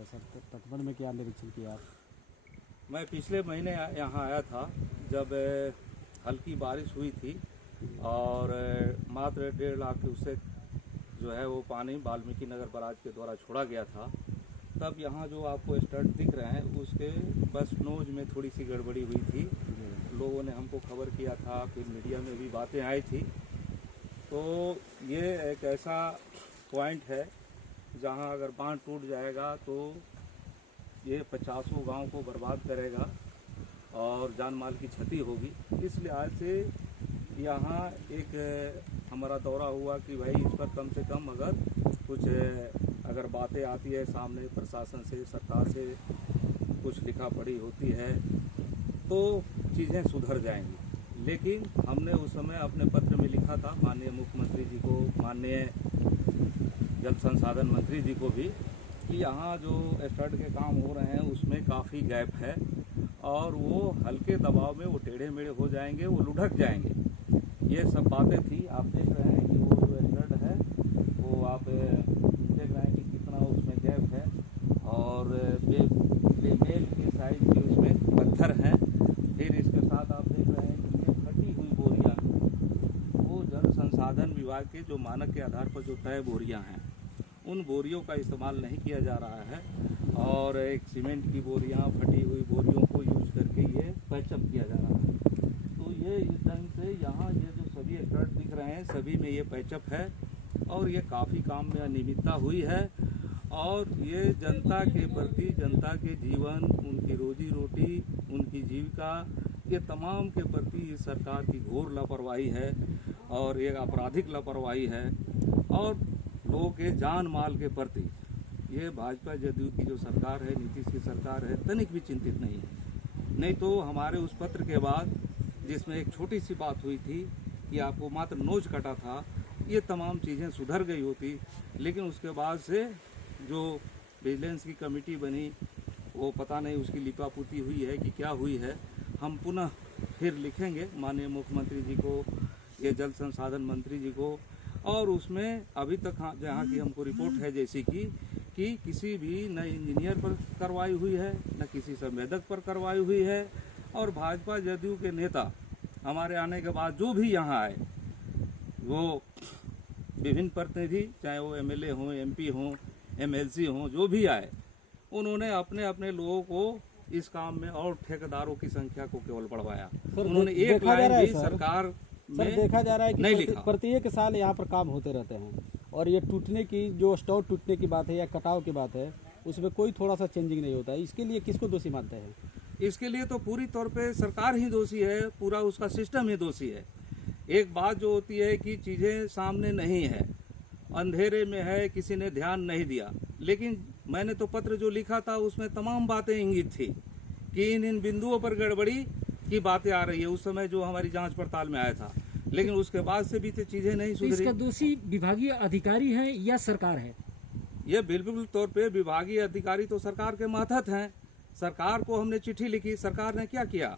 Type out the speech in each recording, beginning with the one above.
गया सर? तो तटबंध में क्या निरीक्षण किया आप? मैं पिछले महीने यहाँ आया था जब हल्की बारिश हुई थी और मात्र 1.5 लाख क्यूसेक जो है वो पानी वाल्मीकि नगर बराज के द्वारा छोड़ा गया था। तब यहाँ जो आपको स्टड दिख रहे हैं उसके बस नोज में थोड़ी सी गड़बड़ी हुई थी। लोगों ने हमको खबर किया था, फिर मीडिया में भी बातें आई थी। तो ये एक ऐसा पॉइंट है जहाँ अगर बांध टूट जाएगा तो ये 50 गांव को बर्बाद करेगा और जान माल की क्षति होगी। इस लिहाज से यहाँ एक हमारा दौरा हुआ कि भाई इस पर कम से कम अगर बातें आती है सामने प्रशासन से, सरकार से कुछ लिखा पढ़ी होती है तो चीज़ें सुधर जाएंगी। लेकिन हमने उस समय अपने पत्र में लिखा था माननीय मुख्यमंत्री जी को, माननीय जल संसाधन मंत्री जी को भी, कि यहाँ जो स्टड के काम हो रहे हैं उसमें काफ़ी गैप है और वो हल्के दबाव में वो टेढ़े मेढ़े हो जाएंगे, वो लुढ़क जाएंगे। ये सब बातें थी। आप देख रहे हैं कि वो जो स्टड है वो आप देख रहे हैं कि कितना उसमें गैप है और बेमेल के साइज के उसमें पत्थर हैं। फिर इसके साथ आप देख रहे हैं कि ये फटी हुई बोरियाँ, वो जल संसाधन विभाग के जो मानक के आधार पर जो तय बोरियाँ हैं उन बोरियों का इस्तेमाल नहीं किया जा रहा है और एक सीमेंट की बोरियां, फटी हुई बोरियों को यूज करके ये पैचअप किया जा रहा है। तो ये इस ढंग से यहाँ ये जो सभी स्टड दिख रहे हैं सभी में ये पैचअप है और ये काफ़ी काम में अनियमितता हुई है और ये जनता के प्रति, जनता के जीवन, उनकी रोजी रोटी, उनकी जीविका, ये तमाम के प्रति इस सरकार की घोर लापरवाही है और एक आपराधिक लापरवाही है और लोगों के जान माल के प्रति ये भाजपा जदयू की जो सरकार है, नीतीश की सरकार है, तनिक भी चिंतित नहीं है। नहीं तो हमारे उस पत्र के बाद जिसमें एक छोटी सी बात हुई थी कि आपको मात्र नोच कटा था, ये तमाम चीज़ें सुधर गई होती। लेकिन उसके बाद से जो विजिलेंस की कमेटी बनी वो पता नहीं उसकी लिपापुती हुई है कि क्या हुई है। हम पुनः फिर लिखेंगे माननीय मुख्यमंत्री जी को, ये जल संसाधन मंत्री जी को, और उसमें अभी तक जहाँ की हमको रिपोर्ट है जैसे कि किसी भी न इंजीनियर पर कार्रवाई हुई है, न किसी संवेदक पर कार्रवाई हुई है और भाजपा जदयू के नेता हमारे आने के बाद जो भी यहाँ आए वो विभिन्न प्रतिनिधि, चाहे वो एमएलए हों, एमपी हों, एमएलसी हों, जो भी आए, उन्होंने अपने अपने लोगों को इस काम में और ठेकेदारों की संख्या को केवल बढ़वाया। उन्होंने एक लाइन भी सरकार सर देखा जा रहा है कि प्रत्येक साल यहाँ पर काम होते रहते हैं और ये टूटने की जो स्टॉक टूटने की बात है या कटाव की बात है उसमें कोई थोड़ा सा चेंजिंग नहीं होता है। इसके लिए किसको दोषी मानते हैं? इसके लिए तो पूरी तौर पे सरकार ही दोषी है, पूरा उसका सिस्टम ही दोषी है। एक बात जो होती है कि चीज़ें सामने नहीं है, अंधेरे में है, किसी ने ध्यान नहीं दिया। लेकिन मैंने तो पत्र जो लिखा था उसमें तमाम बातें इंगित थी कि इन बिंदुओं पर गड़बड़ी की बातें आ रही है। उस समय जो हमारी जांच पड़ताल में आया था, लेकिन उसके बाद से भी तो चीजें नहीं सुधरी। इसका दोषी विभागीय अधिकारी है या सरकार है? ये बिल्कुल तौर पे विभागीय अधिकारी तो सरकार के मातहत हैं। सरकार को हमने चिट्ठी लिखी, सरकार ने क्या किया?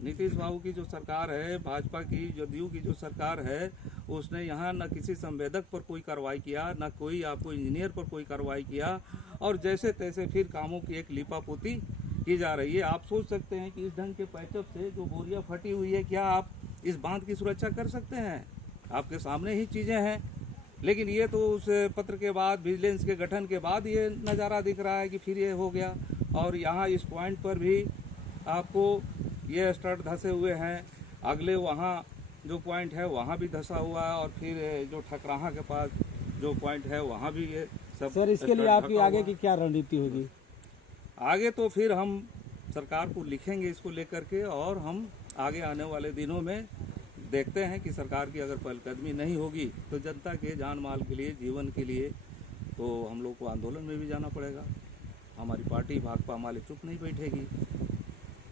नीतीश बाबू की जो सरकार है, भाजपा की जदयू की जो सरकार है, उसने यहाँ न किसी संवेदक पर कोई कार्रवाई किया, न कोई आपको इंजीनियर पर कोई कार्रवाई किया और जैसे तैसे फिर कामों की एक लिपापोती की जा रही है। आप सोच सकते हैं कि इस ढंग के पैचअप से जो बोरियां फटी हुई है, क्या आप इस बांध की सुरक्षा कर सकते हैं? आपके सामने ही चीज़ें हैं। लेकिन ये तो उस पत्र के बाद, विजिलेंस के गठन के बाद ये नज़ारा दिख रहा है कि फिर ये हो गया। और यहाँ इस पॉइंट पर भी आपको ये स्टड धंसे हुए हैं, अगले वहाँ जो पॉइंट है वहाँ भी धंसा हुआ है और फिर जो ठकराहा के पास जो पॉइंट है वहाँ भी ये सब। सर इसके लिए आपकी आगे की क्या रणनीति होगी? आगे तो फिर हम सरकार को लिखेंगे इसको लेकर के और हम आगे आने वाले दिनों में देखते हैं कि सरकार की अगर पहलकदमी नहीं होगी तो जनता के जान माल के लिए, जीवन के लिए तो हम लोग को आंदोलन में भी जाना पड़ेगा। हमारी पार्टी भाकपा माले चुप नहीं बैठेगी।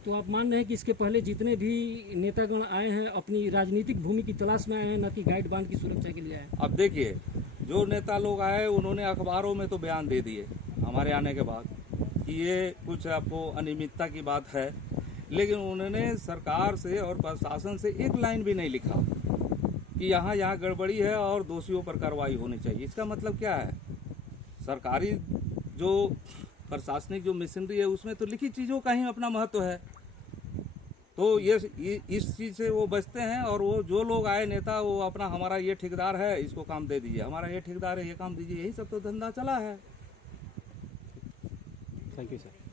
तो आप मान रहे हैं कि इसके पहले जितने भी नेतागण आए हैं अपनी राजनीतिक भूमि की तलाश में आए हैं, न कि गाइड बांध की सुरक्षा के लिए आए? अब देखिए, जो नेता लोग आए उन्होंने अखबारों में तो बयान दे दिए हमारे आने के बाद कि ये कुछ आपको अनियमितता की बात है, लेकिन उन्होंने सरकार से और प्रशासन से एक लाइन भी नहीं लिखा कि यहाँ गड़बड़ी है और दोषियों पर कार्रवाई होनी चाहिए। इसका मतलब क्या है? सरकारी जो प्रशासनिक जो मशीनरी है उसमें तो लिखित चीज़ों का ही अपना महत्व है। तो ये इस चीज़ से वो बचते हैं, और वो जो लोग आए नेता वो अपना हमारा ये ठेकेदार है इसको काम दे दीजिए, हमारा ये ठेकेदार है ये काम दीजिए, यही सब तो धंधा चला है। Thank you sir.